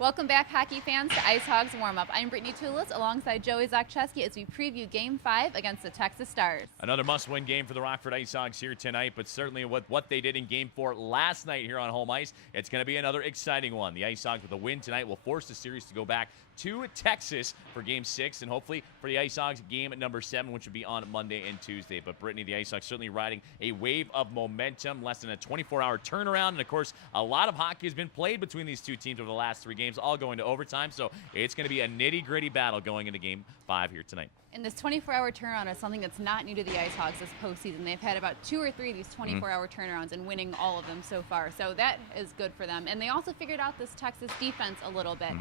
Welcome back, hockey fans, to IceHogs WarmUp. I'm Brittany Toulis alongside Joey Zakcheski as we preview Game 5 against the Texas Stars. Another must-win game for the Rockford IceHogs here tonight, but certainly with what they did in Game 4 last night here on home ice, it's going to be another exciting one. The IceHogs with a win tonight will force the series to go back to Texas for Game 6 and hopefully for the IceHogs game number 7, which would be on Monday and Tuesday. But Brittany, the IceHogs certainly riding a wave of momentum, less than a 24-hour turnaround, and of course, a lot of hockey has been played between these two teams over the last 3 games, all going to overtime, so it's going to be a nitty-gritty battle going into Game 5 here tonight. And this 24-hour turnaround is something that's not new to the IceHogs this postseason. They've had about 2 or 3 of these 24-hour turnarounds and winning all of them so far, so that is good for them. And they also figured out this Texas defense a little bit.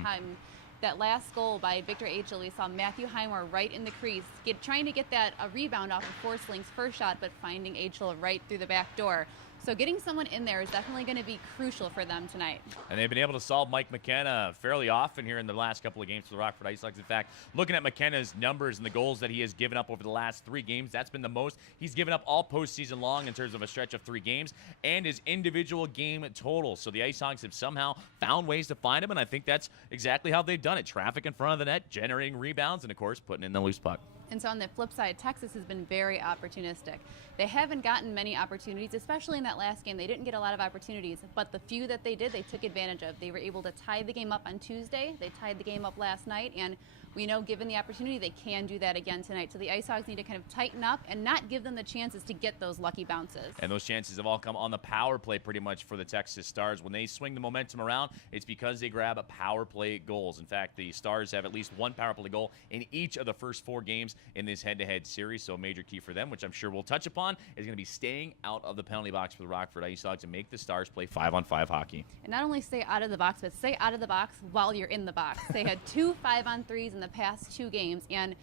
That last goal by Victor H.L., we saw Matthew Highmore right in the crease, trying to get that rebound off of Forsling's first shot, but finding H.L. right through the back door. So getting someone in there is definitely going to be crucial for them tonight. And they've been able to solve Mike McKenna fairly often here in the last couple of games for the Rockford IceHogs. In fact, looking at McKenna's numbers and the goals that he has given up over the last 3 games, that's been the most he's given up all postseason long in terms of a stretch of 3 games and his individual game total. So the IceHogs have somehow found ways to find him, and I think that's exactly how they've done it. Traffic in front of the net, generating rebounds, and of course, putting in the loose puck. And so on the flip side, Texas has been very opportunistic. They haven't gotten many opportunities, especially in that last game. They didn't get a lot of opportunities, but the few that they did, they took advantage of. They were able to tie the game up on Tuesday. They tied the game up last night, and we know given the opportunity, they can do that again tonight. So the IceHogs need to kind of tighten up and not give them the chances to get those lucky bounces. And those chances have all come on the power play pretty much for the Texas Stars. When they swing the momentum around, it's because they grab a power play goals. In fact, the Stars have at least 1 power play goal in each of the first 4 games in this head-to-head series. So a major key for them, which I'm sure we'll touch upon, is going to be staying out of the penalty box for the Rockford IceHogs and make the Stars play 5-on-5 hockey. And not only stay out of the box, but stay out of the box while you're in the box. They had 2 5-on-3s in the past 2 games. And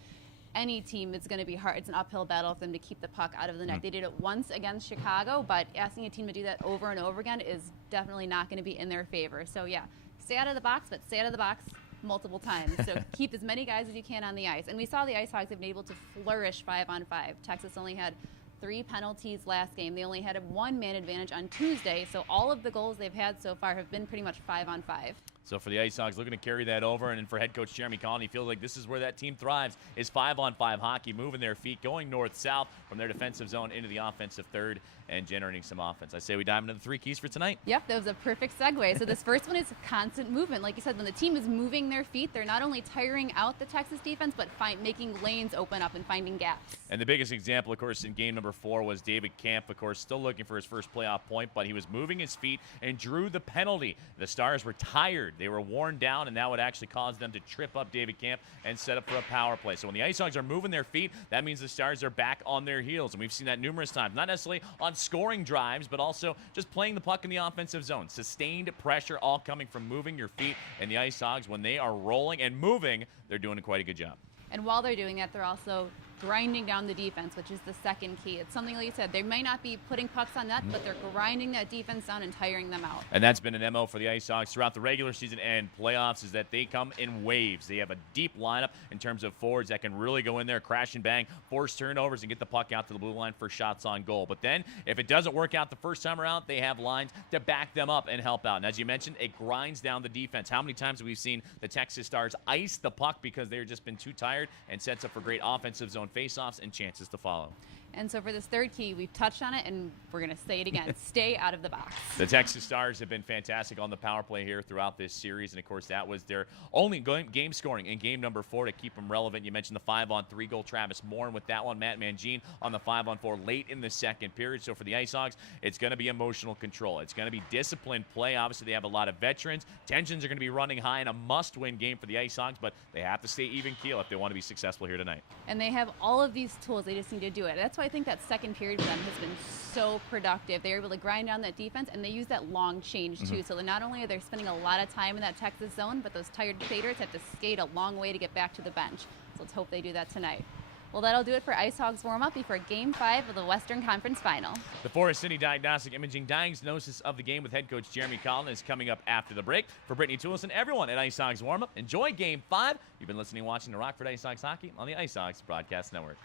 any team, it's going to be hard. It's an uphill battle for them to keep the puck out of the net. They did it once against Chicago, but asking a team to do that over and over again is definitely not going to be in their favor. So yeah, stay out of the box, but stay out of the box multiple times. So keep as many guys as you can on the ice. And we saw the IceHogs have been able to flourish 5-on-5. Texas only had 3 penalties last game. They only had a 1-man advantage on Tuesday. So all of the goals they've had so far have been pretty much 5-on-5. So for the IceHogs, looking to carry that over, and then for head coach Jeremy Collin, he feels like this is where that team thrives, is 5-on-5 hockey, moving their feet, going north-south from their defensive zone into the offensive third and generating some offense. I say we dive into the 3 keys for tonight. Yep, that was a perfect segue. So this first one is constant movement. Like you said, when the team is moving their feet, they're not only tiring out the Texas defense, but making lanes open up and finding gaps. And the biggest example, of course, in game number 4 was David Camp, of course, still looking for his first playoff point, but he was moving his feet and drew the penalty. The Stars were tired. They were worn down, and that would actually cause them to trip up David Camp and set up for a power play. So when the IceHogs are moving their feet, that means the Stars are back on their heels, and we've seen that numerous times, not necessarily on scoring drives, but also just playing the puck in the offensive zone. Sustained pressure, all coming from moving your feet, and the IceHogs, when they are rolling and moving, they're doing quite a good job. And while they're doing that, they're also grinding down the defense, which is the second key. It's something like you said, they may not be putting pucks on net, but they're grinding that defense down and tiring them out. And that's been an MO for the IceHogs throughout the regular season and playoffs, is that they come in waves. They have a deep lineup in terms of forwards that can really go in there, crash and bang, force turnovers, and get the puck out to the blue line for shots on goal. But then, if it doesn't work out the first time around, they have lines to back them up and help out. And as you mentioned, it grinds down the defense. How many times have we seen the Texas Stars ice the puck because they've just been too tired, and sets up for great offensive zone faceoffs and chances to follow. And so for this third key, we've touched on it, and we're going to say it again. Stay out of the box. The Texas Stars have been fantastic on the power play here throughout this series, and of course that was their only game scoring in game number 4 to keep them relevant. You mentioned the 5-on-3 goal, Travis Moore, and with that one, Matt Mangine on the 5-on-4 late in the second period. So for the IceHogs, it's going to be emotional control. It's going to be disciplined play. Obviously, they have a lot of veterans. Tensions are going to be running high in a must-win game for the IceHogs, but they have to stay even keel if they want to be successful here tonight. And they have all of these tools. They just need to do it. That's why I think that second period for them has been so productive. They're able to grind down that defense, and they use that long change too. So not only are they spending a lot of time in that Texas zone, but those tired skaters have to skate a long way to get back to the bench. So let's hope they do that tonight. Well, that'll do it for IceHogs Warm-Up before Game 5 of the Western Conference Final. The Forest City Diagnostic Imaging diagnosis of the game with head coach Jeremy Collin is coming up after the break. For Brittany Toulis and everyone at IceHogs Warm-Up, enjoy Game 5. You've been listening and watching to Rockford IceHogs Hockey on the IceHogs Broadcast Network.